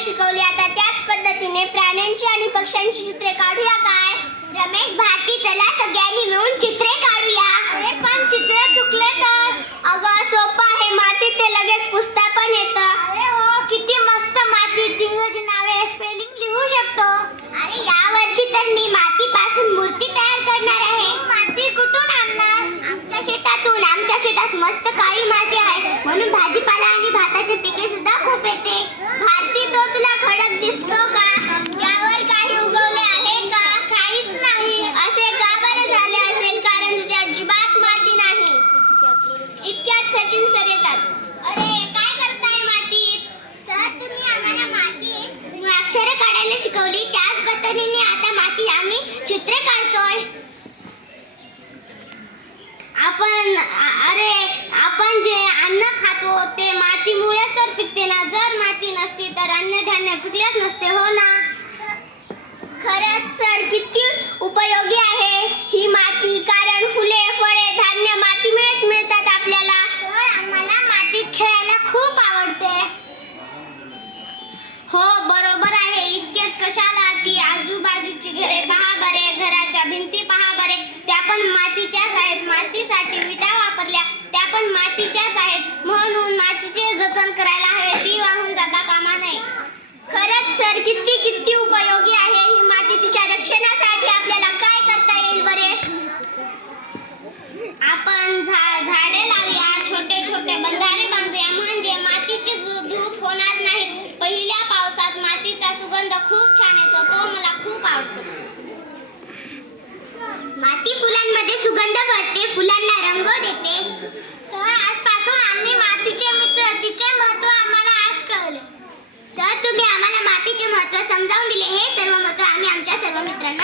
शिकवली. आता त्याच पद्धतीने प्राण्यांची आणि पक्ष्यांची चित्रे काढूया काय? रमेश भारती चला सगळ्यांनी मिळून चित्रे काढूया. पण चित्रे चुकले तर? अगं सोपं आहे. मातीत ते लगेच पुस्तक शिकवली. त्याच पद्धतीने आता माती आम्ही चित्रे काढतोय. आपण अरे आपण जे अन्न खातो ते मातीमुळेच तर पिकते ना. जर माती नसती तर अन्नधान्य पिकलेच नसते हो ना? खरंच सर किती उप आहेत विटा वापरल्या. त्या पण मातीच्याच आहेत. म्हणून मातीचे जतन करायला हवे. ती वाहून जाता कामा नये. खरंच सर किती किती उपयोगी आहे ही माती तिच्या रक्षणासाठी आपल्याला काय करता येईल बरे? आपण झा झाडे लावूया. छोटे छोटे बंधारे बांधूया. म्हणजे मातीची धूप होणार नाही. पहिल्या पावसात मातीचा सुगंध खूप छान येतो. तो मला खूप आवडतो. माती फुलांमध्ये सुगंध सर